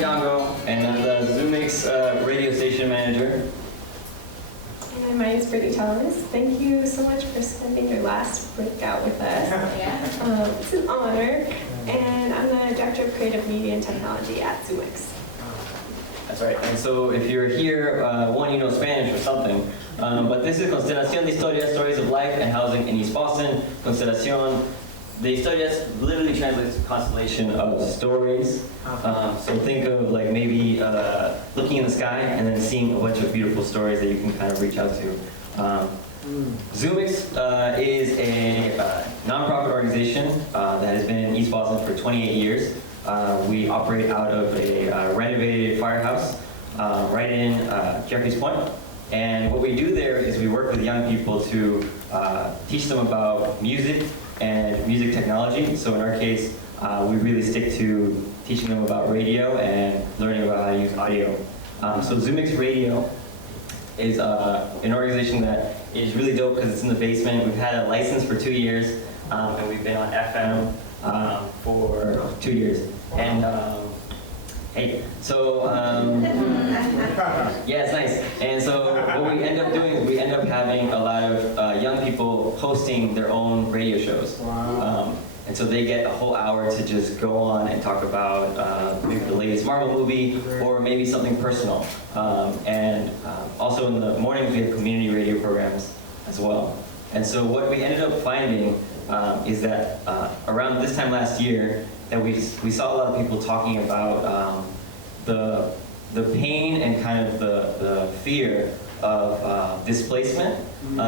Dongo, and I'm the Zoomix radio station manager. And my name is Brittany Thomas. Thank you so much for spending your last breakout with us. It's an honor. And I'm the Director of Creative Media and Technology at Zoomix. That's right. And so if you're here, one, you know Spanish or something. But this is Constelación de Historias, Stories of Life and Housing in East Boston. Constelación de Historias literally translates to constellation of stories. So think of like maybe looking in the sky and then seeing a bunch of beautiful stories that you can kind of reach out to. Zoomix is a nonprofit organization that has been in East Boston for 28 years. We operate out of a renovated firehouse right in Jeffries Point. And what we do there is we work with young people to teach them about music and music technology. So in our case, we really stick to teaching them about radio and learning about how to use audio. So Zoomix Radio is an organization that is really dope because it's in the basement. We've had a license for 2 years, and we've been on FM for 2 years. And hey, so yeah, it's nice. And so what we end up doing is we end up having a lot of young people hosting their own radio shows. Wow. And so they get a whole hour to just go on and talk about maybe the latest Marvel movie or maybe something personal. Also in the mornings we have community radio programs as well. And so what we ended up finding is that around this time last year that we saw a lot of people talking about the pain and kind of the fear of displacement,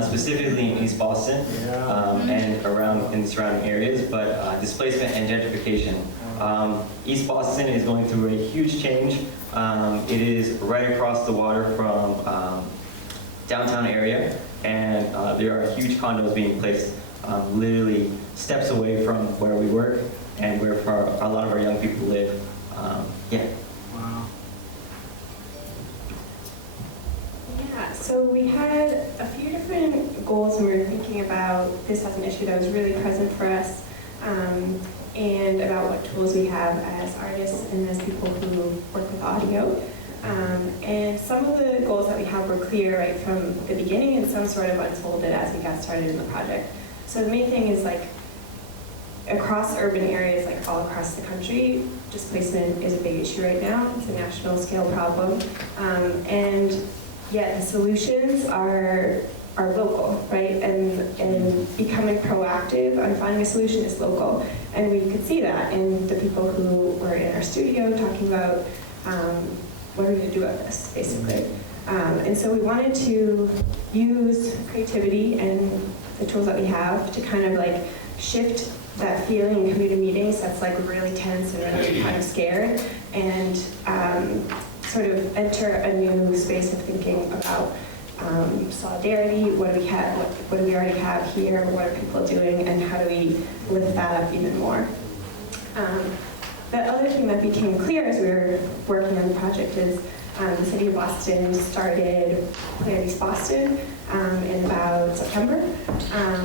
specifically in East Boston and around in the surrounding areas, but displacement and gentrification. East Boston is going through a huge change. It is right across the water from downtown area, and there are huge condos being placed literally steps away from where we work and where a lot of our young people live. Yeah. Wow. Yeah, so we had a few different goals when we were thinking about this as an issue that was really present for us, and about what tools we have as artists and as people who work with audio. And some of the goals that we have were clear right from the beginning, and some sort of unfolded as we got started in the project. So the main thing is like across urban areas, like all across the country, displacement is a big issue right now. It's a national scale problem. And yet the solutions are local, right? And becoming proactive on finding a solution is local. And we could see that in the people who were in our studio talking about what are we going to do about this, basically. And so we wanted to use creativity and the tools that we have to kind of like shift that feeling in community meetings that's like really tense and really kind of scared, and sort of enter a new space of thinking about solidarity. What do we have? What do we already have here? What are people doing? And how do we lift that up even more? The other thing that became clear as we were working on the project is the City of Boston started Plan East Boston in about September,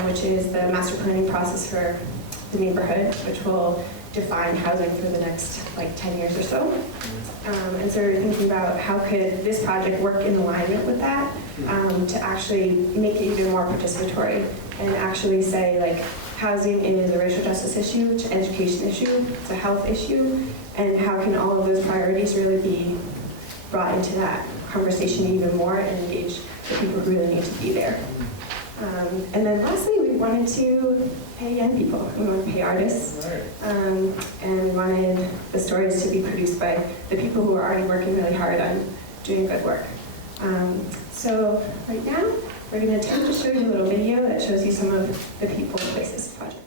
which is the master planning process for the neighborhood, which will define housing for the next like 10 years or so. And so we're thinking about how could this project work in alignment with that to actually make it even more participatory and actually say like housing is a racial justice issue, it's an education issue, it's a health issue, and how can all of those priorities really be brought into that conversation even more and engage the people who really need to be there. And then lastly, we wanted to pay young people. We wanted to pay artists. And we wanted the stories to be produced by the people who are already working really hard on doing good work. So right now, we're going to attempt to show you a little video that shows you some of the people and places project.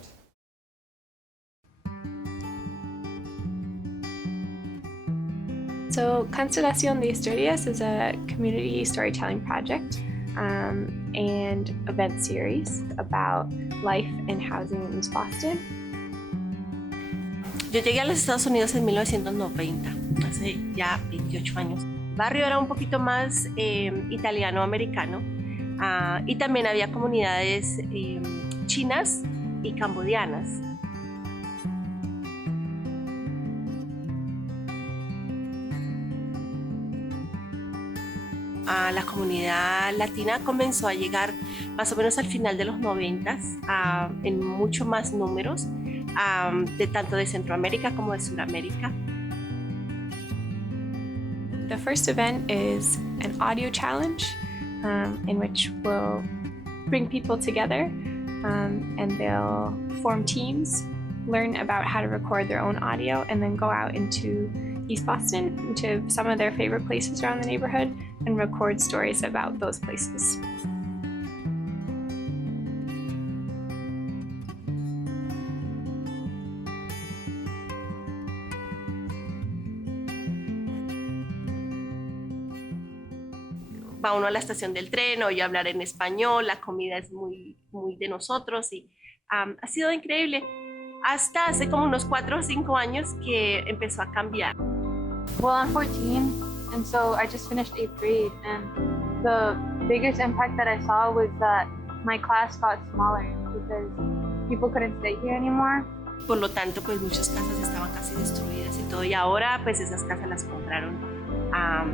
So Constelación de Historias is a community storytelling project and event series about life and housing in East Boston. Yo llegué a los Estados Unidos en 1990, hace ya 28 años. El barrio era un poquito más italiano-americano y también había comunidades chinas y cambodianas. la comunidad latina comenzó a llegar más o menos al final de los 90 en mucho más números, de tanto de Centroamérica como de Sudamérica. The first event is an audio challenge in which we'll bring people together and they'll form teams, learn about how to record their own audio, and then go out into East Boston, into some of their favorite places around the neighborhood, and record stories about those places. Va uno a la estación del tren, oye hablar en español, la comida es muy de nosotros y ha sido increíble. Hasta hace como unos 4 o 5 años que empezó a cambiar. Well, I'm 14, and so I just finished 8th grade, and the biggest impact that I saw was that my class got smaller because people couldn't stay here anymore. Por lo tanto, pues muchas casas estaban casi destruidas y todo, y ahora pues esas casas las compraron a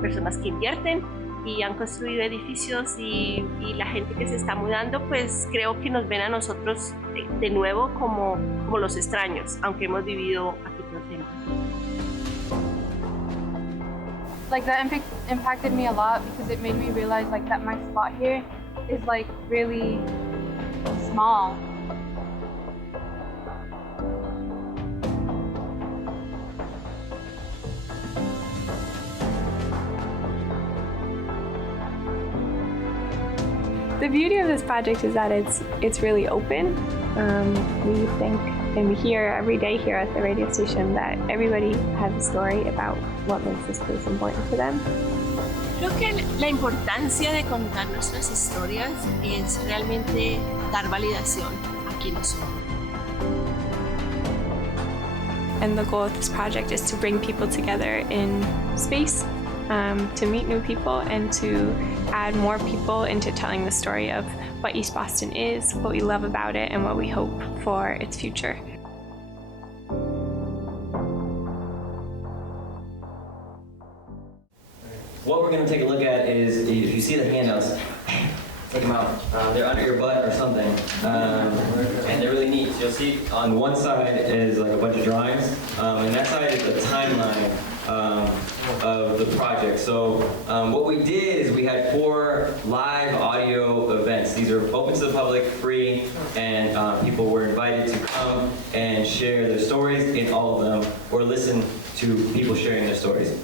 personas que invierten y han construido edificios y la gente que se está mudando, pues creo que nos ven a nosotros de nuevo como los extraños, aunque hemos vivido aquí todo el tiempo. Like that impacted me a lot because it made me realize like that my spot here is like really small. The beauty of this project is that it's really open. We think and we hear every day here at the radio station that everybody has a story about what makes this place important to them. Creo que la importancia de contar nuestras historias es realmente dar validación a quienes somos. And the goal of this project is to bring people together in space, to meet new people and to add more people into telling the story of what East Boston is, what we love about it, and what we hope for its future. What we're going to take a look at is, if you see the handouts, take them out. They're under your butt or something, and they're really neat. So you'll see on one side is like a bunch of drawings, and that side is a timeline of the project. So what we did is we had 4 live audio events. These are open to the public, free, and people were invited to come and share their stories in all of them, or listen to people sharing their stories.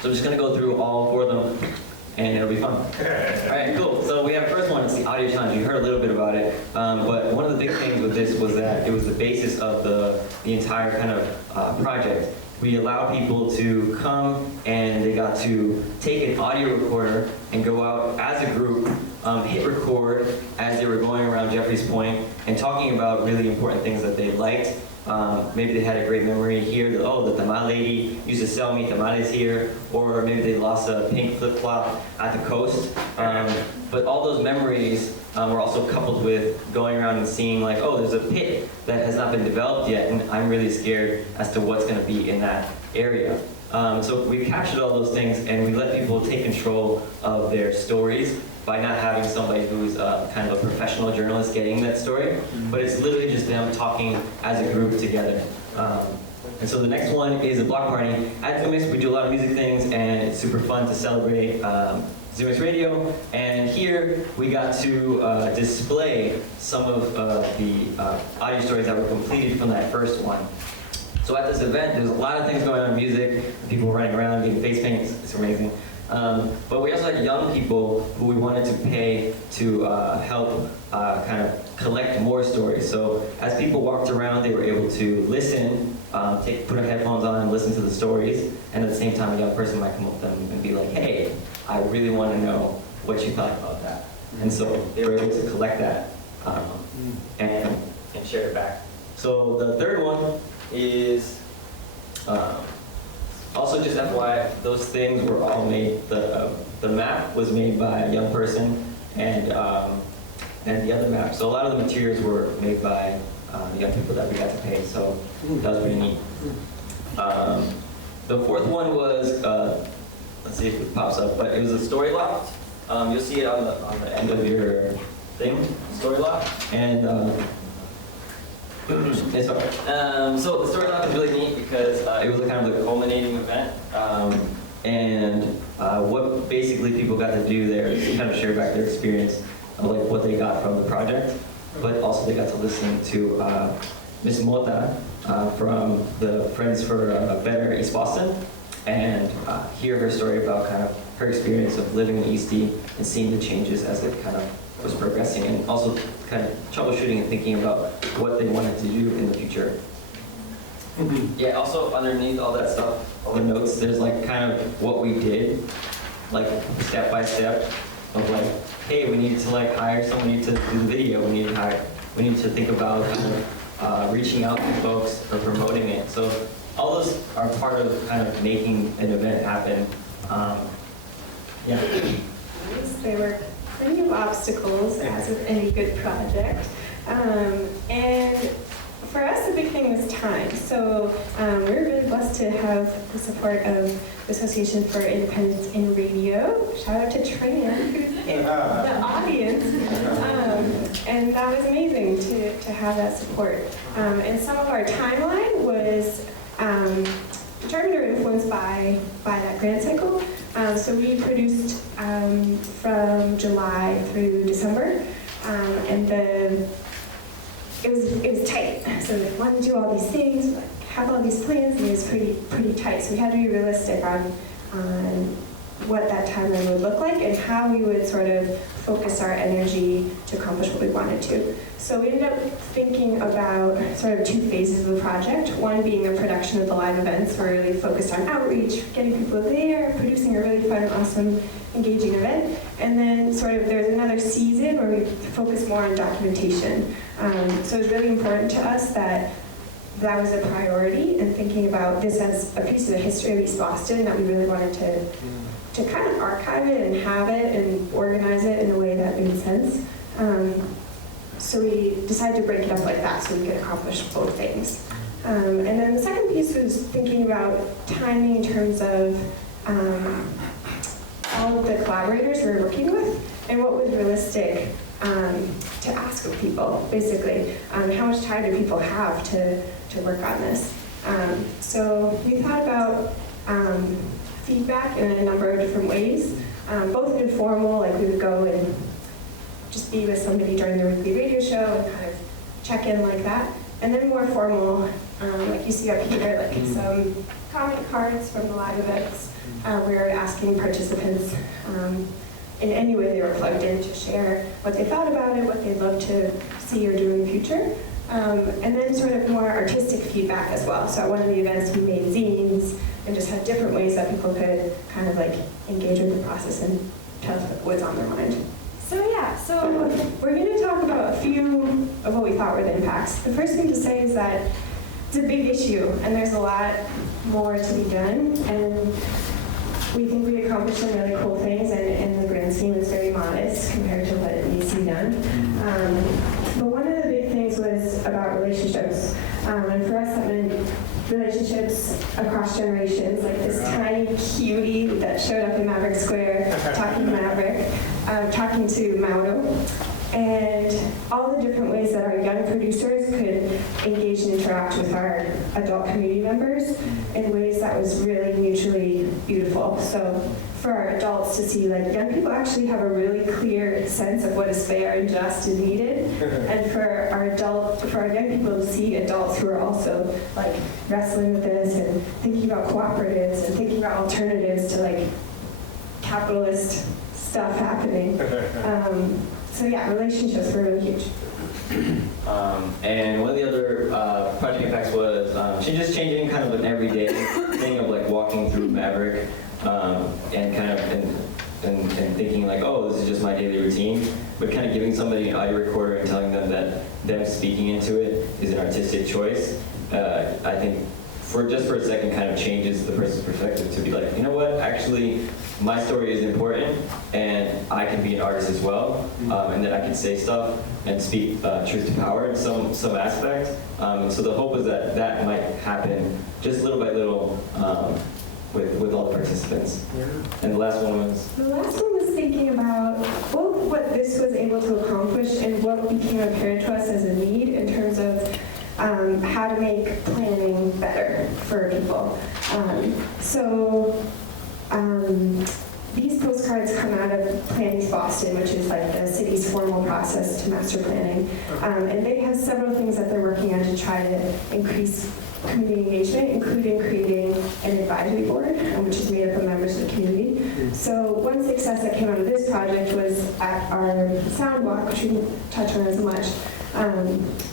So I'm just going to go through all 4 of them, and it'll be fun. All right, cool. So we have the first one, it's the audio challenge. You heard a little bit about it, but one of the big things with this was that it was the basis of the entire kind of project. We allow people to come and they got to take an audio recorder and go out as a group, hit record as they were going around Jeffrey's Point and talking about really important things that they liked. Maybe they had a great memory here, that, oh, the tamal lady used to sell me tamales here, or maybe they lost a pink flip-flop at the coast. But all those memories were also coupled with going around and seeing like, oh, there's a pit that has not been developed yet, and I'm really scared as to what's going to be in that area. So we captured all those things, and we let people take control of their stories by not having somebody who's kind of a professional journalist getting that story, but it's literally just them talking as a group together. And so the next one is a block party. At Zoomix, we do a lot of music things, and it's super fun to celebrate Zoomix Radio. And here we got to display some of the audio stories that were completed from that first one. So at this event, there's a lot of things going on in music, people running around, getting face paints, it's amazing. But we also had young people who we wanted to pay to help kind of collect more stories. So as people walked around, they were able to listen, put their headphones on and listen to the stories, and at the same time a young person might come up to them and be like, hey, I really want to know what you thought about that. And so they were able to collect that and share it back. So the third one is also just FYI, those things were all made, the map was made by a young person, and the other map. So a lot of the materials were made by young people that we got to pay, so that was pretty neat. The fourth one was, let's let's see if it pops up, but it was a story loft. You'll see it on the end of your thing, story loft, and it's hard. So the story loft is really neat because it was a kind of the culminating event, and what basically people got to do there is kind of share back their experience of like what they got from the project, but also they got to listen to Miss Mota from the Friends for Better East Boston, and hear her story about kind of her experience of living in East D and seeing the changes as it kind of was progressing, and also kind of troubleshooting and thinking about what they wanted to do in the future. Yeah, also underneath all that stuff, all the notes, there's like kind of what we did, like step by step of like, hey, we need to like hire somebody to do the video, we need to think about kind of reaching out to folks or promoting it. So all those are part of kind of making an event happen. Yeah. There were plenty of obstacles, as with any good project. And for us, the big thing was time. So we were really blessed to have the support of the Association for Independence in Radio. Shout out to Tran, who's in the audience. And that was amazing to have that support. And some of our timeline was determined or influenced by that grant cycle. So we produced from July through December, and it was tight. So we wanted to do all these things, like, have all these plans, and it was pretty tight. So we had to be realistic on what that timeline would look like and how we would sort of focus our energy to accomplish what we wanted to. So we ended up thinking about sort of two phases of the project. One being the production of the live events. We're really focused on outreach, getting people there, producing a really fun, awesome, engaging event. And then sort of there's another season where we focus more on documentation. So it's really important to us that that was a priority, and thinking about this as a piece of the history of East Boston that we really wanted to kind of archive it and have it and organize it in a way that made sense. So we decided to break it up like that so we could accomplish both things. And then the second piece was thinking about timing in terms of all of the collaborators we were working with and what was realistic to ask of people, basically. How much time do people have to work on this? So we thought about feedback in a number of different ways, both informal, like we would go and just be with somebody during the weekly radio show and kind of check in like that, and then more formal, like you see up here, like some comment cards from the live events. We were asking participants in any way they were plugged in to share what they thought about it, what they'd love to see or do in the future. And then sort of more artistic feedback as well. So at one of the events we made zines and just had different ways that people could kind of like engage with the process and tell us what's on their mind. So yeah, so we're going to talk about a few of what we thought were the impacts. The first thing to say is that it's a big issue and there's a lot more to be done, and we think we accomplished some really cool things, and in the grand scheme it's very modest compared to what needs to be done. But one of the big things was about relationships. And for us that meant relationships across generations, like this tiny cutie that showed up in Maverick Square talking to Maverick, talking to Mauro, and all the different ways that our young producers could engage and interact with our adult community members in ways that was really mutually beautiful. So for our adults to see like young people actually have a really clear sense of what is fair and just and needed, and for our young people to see adults who are also like wrestling with this and thinking about cooperatives and thinking about alternatives to like capitalist stuff happening. So yeah, relationships were really huge. And one of the other project impacts was she just changing kind of an everyday thing of like walking through Maverick and kind of and thinking like, oh, this is just my daily routine, but kind of giving somebody an audio recorder and telling them that them speaking into it is an artistic choice. I think for a second kind of changes the person's perspective to be like, you know what, actually my story is important and I can be an artist as well, and that I can say stuff and speak truth to power in some aspect. So the hope is that that might happen just little by little with all the participants. And the last one was? The last one was thinking about both what this was able to accomplish and what became apparent to us as a need in terms of how to make planning better for people. These postcards come out of Planning's Boston, which is like the city's formal process to master planning. And they have several things that they're working on to try to increase community engagement, including creating an advisory board, which is made up of members of the community. So one success that came out of this project was at our sound walk, which we didn't touch on as much.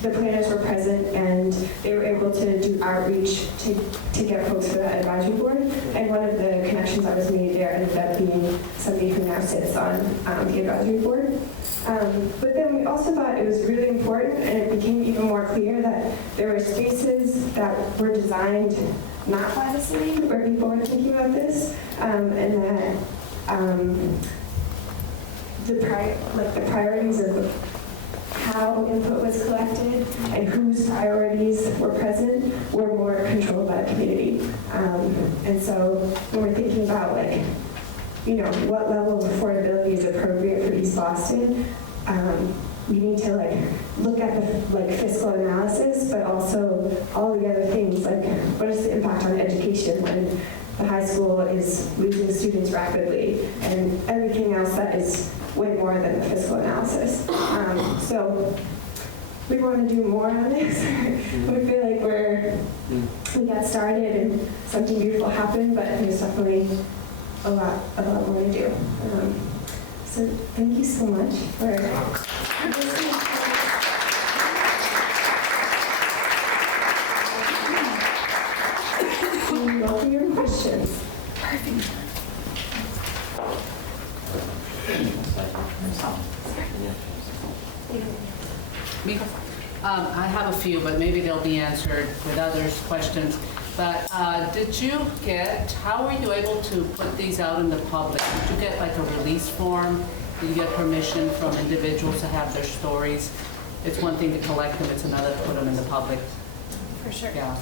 The planners were present and they were able to do outreach to get folks for that advisory board. And one of the connections that was made there ended up being somebody who now sits on the advisory board. But then we also thought it was really important, and it became even more clear that there were spaces that were designed not by the city where people were thinking about this, and that the priorities of how input was collected and whose priorities were present were more controlled by the community. And so when we're thinking about what level of affordability is appropriate for East Boston, we need to look at the fiscal analysis, but also all the other things, like what is the impact on education when the high school is losing students rapidly, and everything else that is way more than the fiscal analysis. So we want to do more on this. We feel like we got started and something beautiful happened, but there's definitely a lot more to do. So thank you so much for welcome your questions. Perfect. I have a few, but maybe they'll be answered with others' questions. But how were you able to put these out in the public? Did you get like a release form? Did you get permission from individuals to have their stories? It's one thing to collect them, it's another to put them in the public. For sure. Yeah.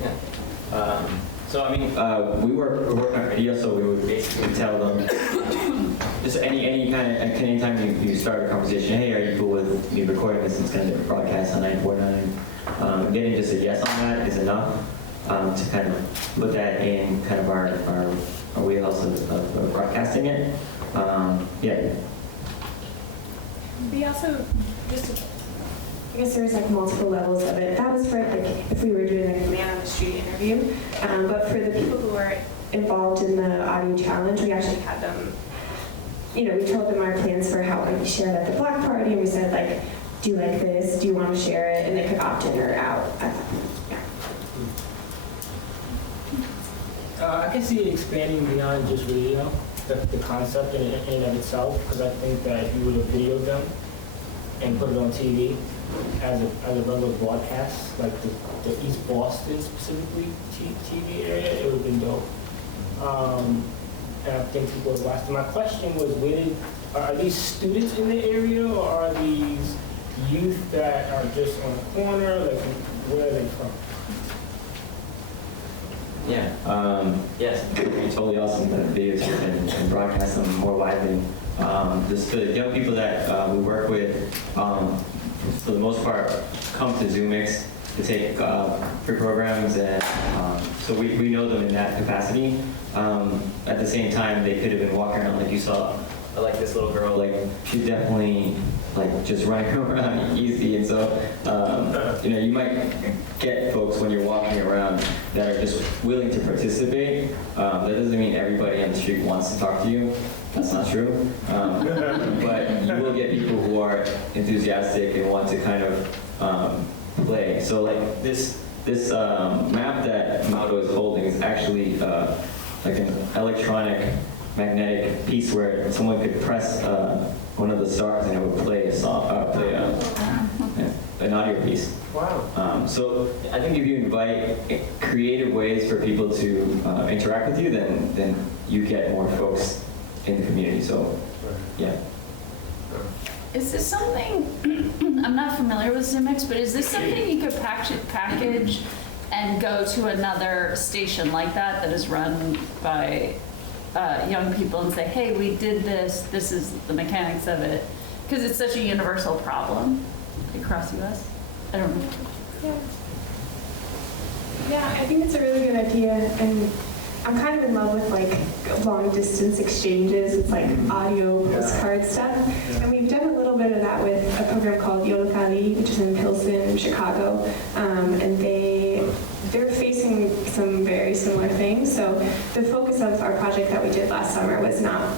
Yeah. So I mean, we were working on video, so we would basically tell them just anytime you start a conversation, hey, are you cool with me recording this? It's going to be broadcast on 949. Getting just a yes on that is enough to kind of put that in kind of our wheelhouse of broadcasting it. Yeah. We also I guess there was multiple levels of it. That was for if we were doing a man on the street interview. But for the people who were involved in the audio challenge, we actually had them, we told them our plans for how it would be shared at the block party, and we said do you like this? Do you want to share it? And they could opt in or out at that point. Yeah. I can see it expanding beyond just video, the concept in and of itself, because I think that if you would have videoed them and put it on TV as a regular broadcast, like the East Boston specifically TV area, it would have been dope. And I think people would watch them. My question was, are these students in the area, or are these youth that are just on the corner? Where are they from? Yeah. Yes, it's totally awesome that videos and broadcast them more widely. Just the young people that we work with, for the most part, come to ZoomX to take free programs, and so we know them in that capacity. At the same time, they could have been walking around like you saw, like this little girl, she's definitely just running around easy, and so you might get folks when you're walking around that are just willing to participate. That doesn't mean everybody on the street wants to talk to you. That's not true. But you will get people who are enthusiastic and want to kind of play. So this map that Maudo is holding is actually an electronic magnetic piece where someone could press one of the stars and it would play a song, an audio piece. Wow. So I think if you invite creative ways for people to interact with you, then you get more folks in the community. So yeah. Is this something, I'm not familiar with ZoomX, but is this something you could package and go to another station like that that is run by young people and say, hey, we did this, this is the mechanics of it, because it's such a universal problem across US. I don't know. Yeah, I think it's a really good idea, and I'm kind of in love with like long distance exchanges. It's like audio postcard stuff, and we've done a little bit of that with a program called Yolokali, which is in Pilsen, Chicago, and they're facing some very similar things. So the focus of our project that we did last summer was not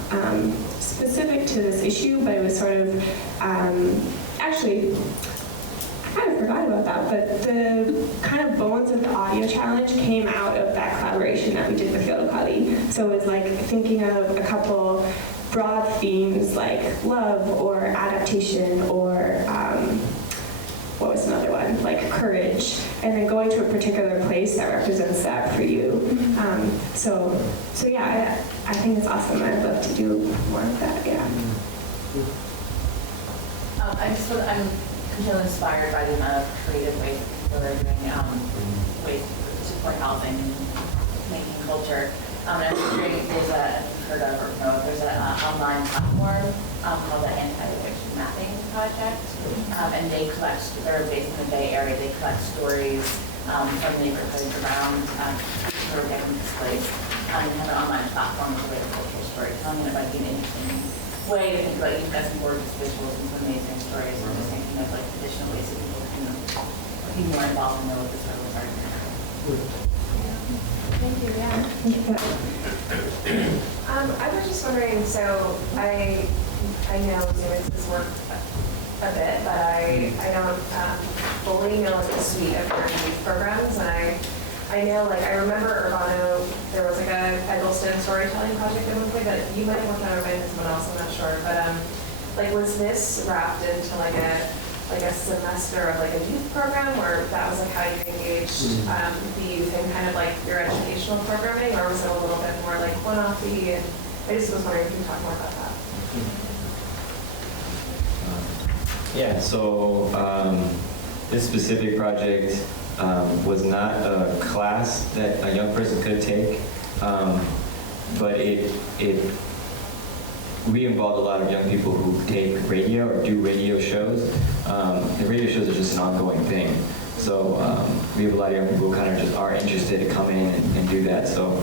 specific to this issue, but it was sort of actually. I kind of forgot about that, but the kind of bones of the audio challenge came out of that collaboration that we did with Yolokali. So it was like thinking of a couple broad themes like love or adaptation or what was another one? Like courage, and then going to a particular place that represents that for you. So yeah, I think it's awesome. I'd love to do more of that, yeah. I'm completely inspired by the amount of creative ways that people are doing ways to support housing and making culture. And I'm wondering if there's there's an online platform called the Anti-Eviction Mapping Project, and they're based in the Bay Area. They collect stories from neighborhoods around who are getting displaced, and have an online platform for cultural storytelling. And it might be an interesting way to think about you've got some gorgeous visuals and some amazing stories. We're just thinking of like additional ways that people can be more involved and know what the struggles are. Thank you, yeah. I was just wondering, so I know Zoom's work a bit, but I don't fully know like the suite of your youth programs, and I know, like, I remember Urbano, there was like a Eggleston storytelling project at one point that you might have worked on, or maybe someone else, I'm not sure, but like, was this wrapped into like a semester of like a youth program, or that was like how you engaged the youth in kind of like your educational programming, or was it a little bit more like one-offy? And I just was wondering if you could talk more about that. Yeah, so this specific project was not a class that a young person could take, but we involved a lot of young people who take radio or do radio shows. And radio shows are just an ongoing thing. So we have a lot of young people who kind of just are interested to come in and do that. So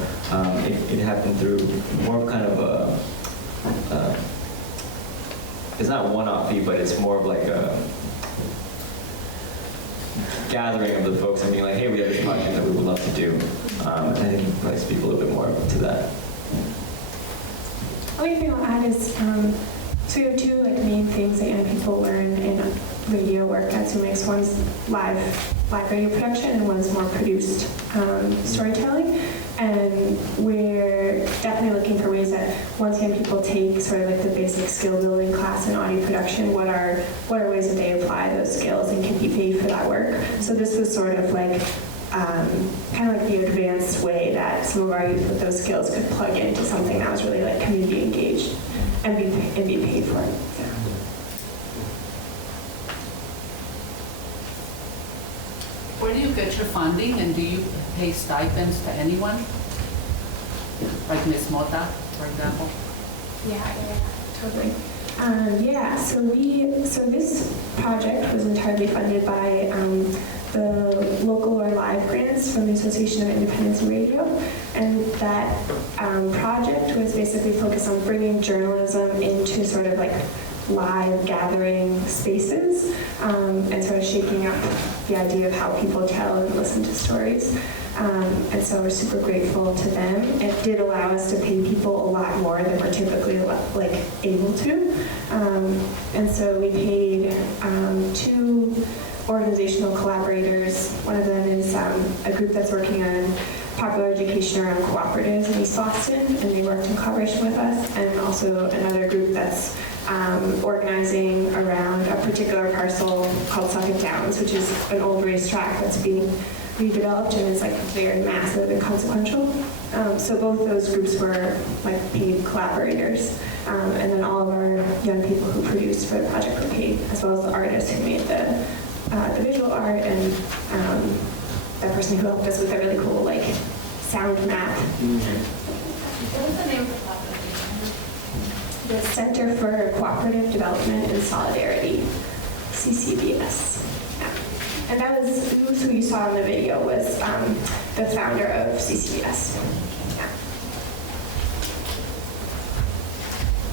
it happened through more of kind of a, it's not one-offy, but it's more of like a gathering of the folks and being like, hey, we have this project that we would love to do. And I think you can probably speak a little bit more to that. The only thing I'll add is, so we have two like main things that young people learn in radio work at Zoomix. One's live radio production, and one's more produced storytelling. And we're definitely looking for ways that once young people take sort of like the basic skill building class in audio production, what are ways that they apply those skills and can be paid for that work. So this was sort of like kind of like the advanced way that some of our youth with those skills could plug into something that was really like community engaged and be paid for it. Yeah. Where do you get your funding, and do you pay stipends to anyone? Like Ms. Mota, for example? Yeah, totally. So this project was entirely funded by the local or live grants from the Association of Independent Radio, and that project was basically focused on bringing journalism into sort of like live gathering spaces and sort of shaking up the idea of how people tell and listen to stories. And so we're super grateful to them. It did allow us to pay people a lot more than we're typically like able to. And so we paid two organizational collaborators. One of them is a group that's working on popular education around cooperatives in East Boston, and they worked in collaboration with us, and also another group that's organizing around a particular parcel called Suffolk Downs, which is an old racetrack that's being redeveloped and is like very massive and consequential. So both those groups were like paid collaborators, and then all of our young people who produced for the project were paid, as well as the artists who made the visual art and the person who helped us with a really cool like sound map. What was the name of the publication? The Center for Cooperative Development and Solidarity, CCDS. Yeah. And that was who you saw in the video, was the founder of CCDS. Yeah.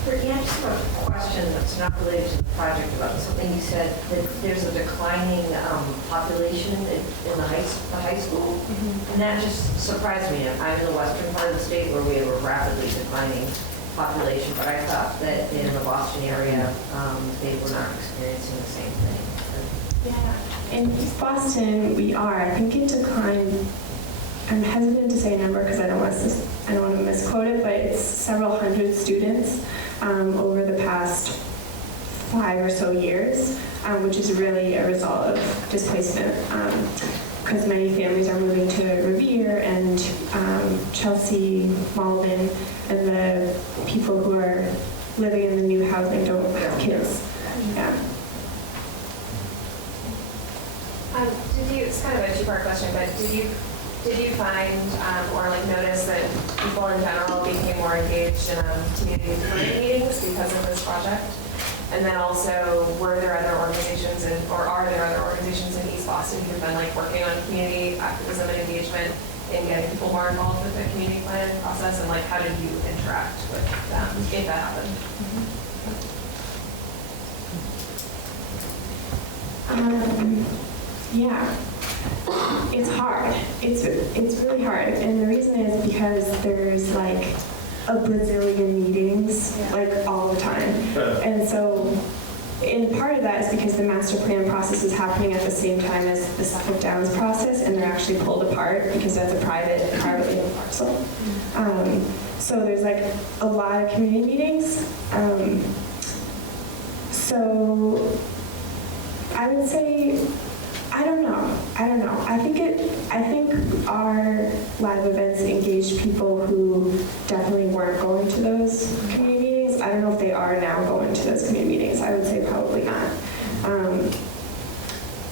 Brittany, I just have a question that's not related to the project about something you said, that there's a declining population in the high school. Mm-hmm. And that just surprised me. I'm in the western part of the state where we have a rapidly declining population, but I thought that in the Boston area, they were not experiencing the same thing. Yeah. In East Boston, we are. I think it declined. I'm hesitant to say a number because I don't want to misquote it, but it's several hundred students over the past 5 or so years, which is really a result of displacement, because many families are moving to Revere and Chelsea, Malden, and the people who are living in the new housing don't have kids. Yeah. It's kind of a two-part question, but did you find or like notice that people in general became more engaged in community development meetings because of this project? And then also, were there other organizations or are there other organizations in East Boston who've been like working on community activism and engagement in getting people more involved with the community planning process? And like, how did you interact with them if that happened? Yeah, it's hard. It's really hard, and the reason is because there's like a bazillion meetings like all the time, and so. And part of that is because the master plan process is happening at the same time as the Suffolk Downs process, and they're actually pulled apart because that's a privately owned parcel. So there's like a lot of community meetings. So I would say, I don't know. I think our live events engaged people who definitely weren't going to those community meetings. I don't know if they are now going to those community meetings. I would say probably not.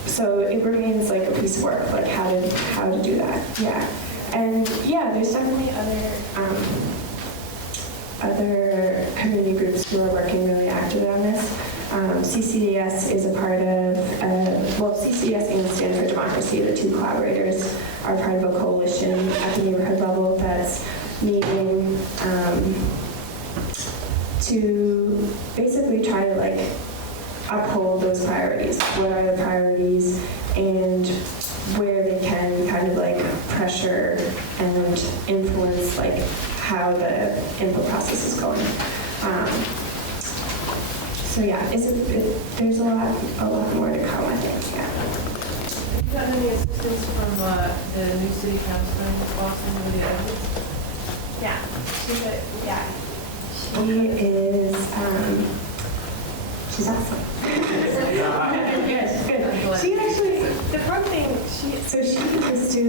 So it remains like a piece of work, like how to do that. Yeah, and yeah, there's definitely other community groups who are working really actively on this. CCDS is a part of, CCDS and Stand for Democracy, the two collaborators, are part of a coalition at the neighborhood level that's meeting to basically try to like uphold those priorities. What are the priorities, and where they can kind of like pressure and influence like how the input process is going. So yeah, there's a lot more to come, I think. Yeah. Have you gotten any assistance from the new city councilor in Boston, Lydia Edwards? Yeah, she is. She's awesome. Good. She actually, the fun thing, she used to.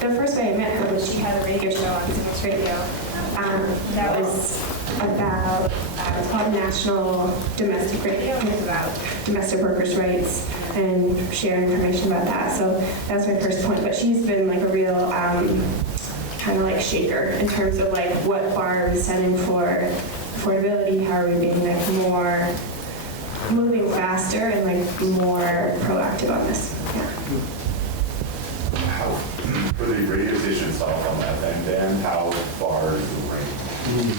The first way I met her was she had a radio show on Civics Radio. That was about, it's called National Domestic Radio, and it's about domestic workers' rights and sharing information about that. So that's my first point. But she's been like a real kind of like shaker in terms of like what bar are we setting for affordability, how are we being like more moving faster and like more proactive on this. Yeah. For the radio station itself on that end, Dan, how far is the range?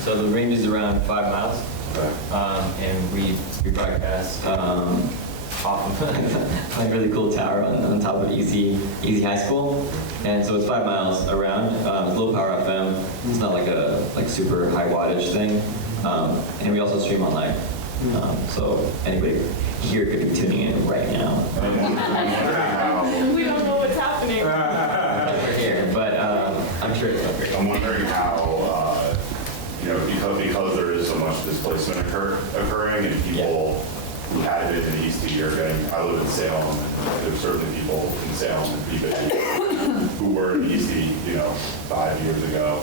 So the range is around 5 miles, and we broadcast off of a really cool tower on top of Easy High School, and so it's 5 miles around. It's low power FM. It's not like a super high wattage thing, and we also stream online. So anybody here could be tuning in right now. We don't know what's happening. We're here, but I'm sure it's okay. I'm wondering how, because there is so much displacement occurring, and people who had been in East are getting. I live in Salem, and there's certainly people in Salem and Beaver who were in East, 5 years ago.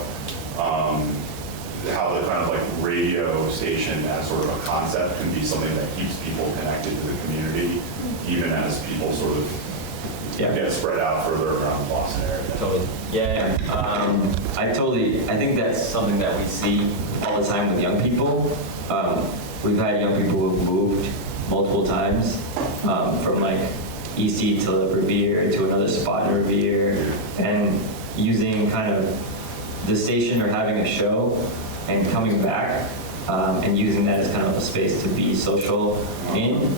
How the kind of like radio station as sort of a concept can be something that keeps people connected to the community even as people sort of get spread out further around the Boston area. Totally. Yeah. I think that's something that we see all the time with young people. We've had young people who've moved multiple times from like EC to Revere to another spot in Revere, and using kind of the station or having a show and coming back and using that as kind of a space to be social in.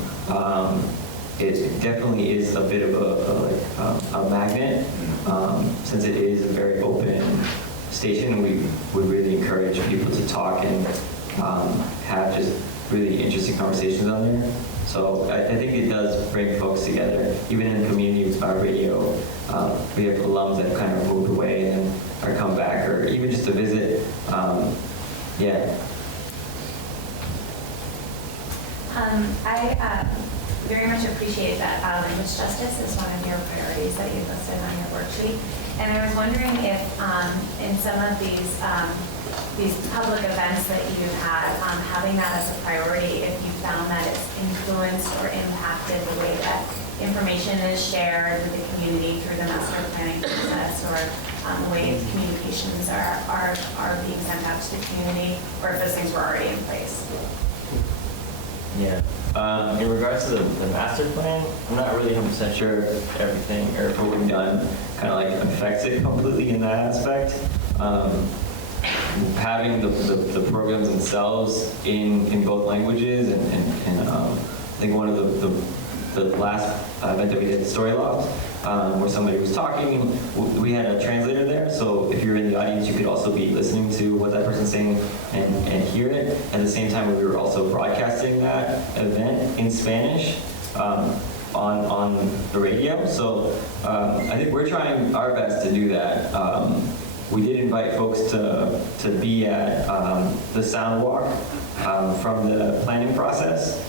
It definitely is a bit of a magnet, since it is a very open station. We would really encourage people to talk and have just really interesting conversations on there. So I think it does bring folks together. Even in community radio, we have alums that have kind of moved away and are come back, or even just to visit. I very much appreciate that language justice is one of your priorities that you listed on your worksheet. And I was wondering if in some of these public events that you've had, having that as a priority, if you found that it's influenced or impacted the way that information is shared with the community through the master planning process, or the way communications are being sent out to the community, or if those things were already in place. Yeah. In regards to the master plan, I'm not really 100% sure if everything or if what we've done kind of like affects it completely in that aspect. Having the programs themselves in both languages, and I think one of the last event that we did, Story Loft, where somebody was talking, we had a translator there, so if you're in the audience, you could also be listening to what that person's saying and hear it. At the same time, we were also broadcasting that event in Spanish on the radio. So I think we're trying our best to do that. We did invite folks to be at the sound walk from the planning process.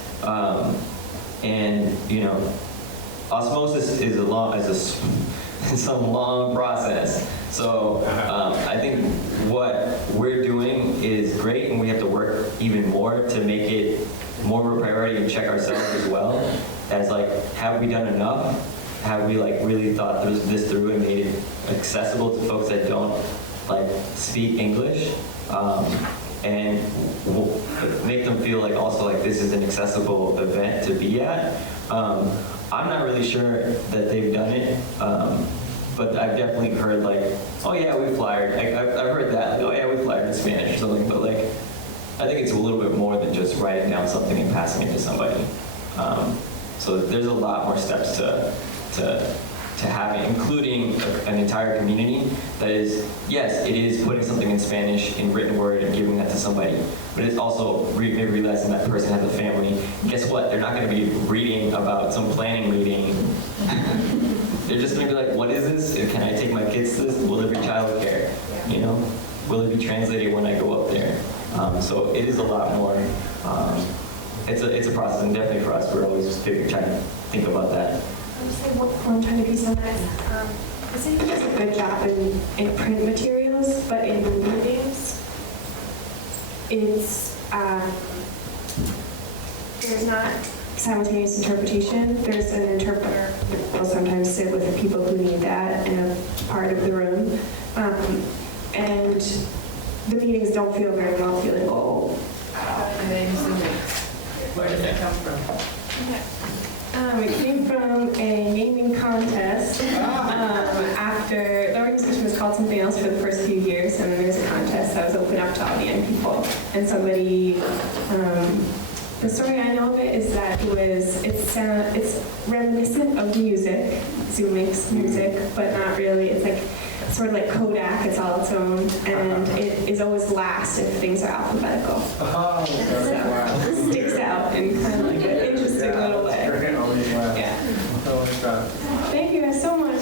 And osmosis is it's a long process. So I think what we're doing is great, and we have to work even more to make it more of a priority and check ourselves as well. As like, have we done enough? Have we like really thought this through and made it accessible to folks that don't like speak English? And make them feel like also like this is an accessible event to be at. I'm not really sure that they've done it, but I've definitely heard like, oh yeah, we flyered. I've heard that, like, oh yeah, we flyered in Spanish or something. But like, I think it's a little bit more than just writing down something and passing it to somebody. So there's a lot more steps to having, including an entire community that is, yes, it is putting something in Spanish in written word and giving that to somebody, but it's also maybe realizing that person has a family. And guess what? They're not going to be reading about some planning meeting. They're just going to be like, what is this? Can I take my kids to this? Will there be childcare? Will it be translated when I go up there? So it is a lot more. It's a process, and definitely for us, we're always trying to think about that. I'll just say what I'm trying to be so nice. I think he does a good job in print materials, but in meetings, it's there's not simultaneous interpretation. There's an interpreter who will sometimes sit with the people who need that in a part of the room, and the meetings don't feel very well feeling old. And then where did that come from? It came from a naming contest after the organization was called something else for the first few years, and then there's a contest that was open up to all the young people. And somebody, the story I know of it is that it's reminiscent of music. Zoo makes music, but not really. It's like sort of like Kodak. It's all its own, and it is always last if things are alphabetical. Oh, So it sticks out in kind of like an interesting little way. Yeah. Thank you guys so much.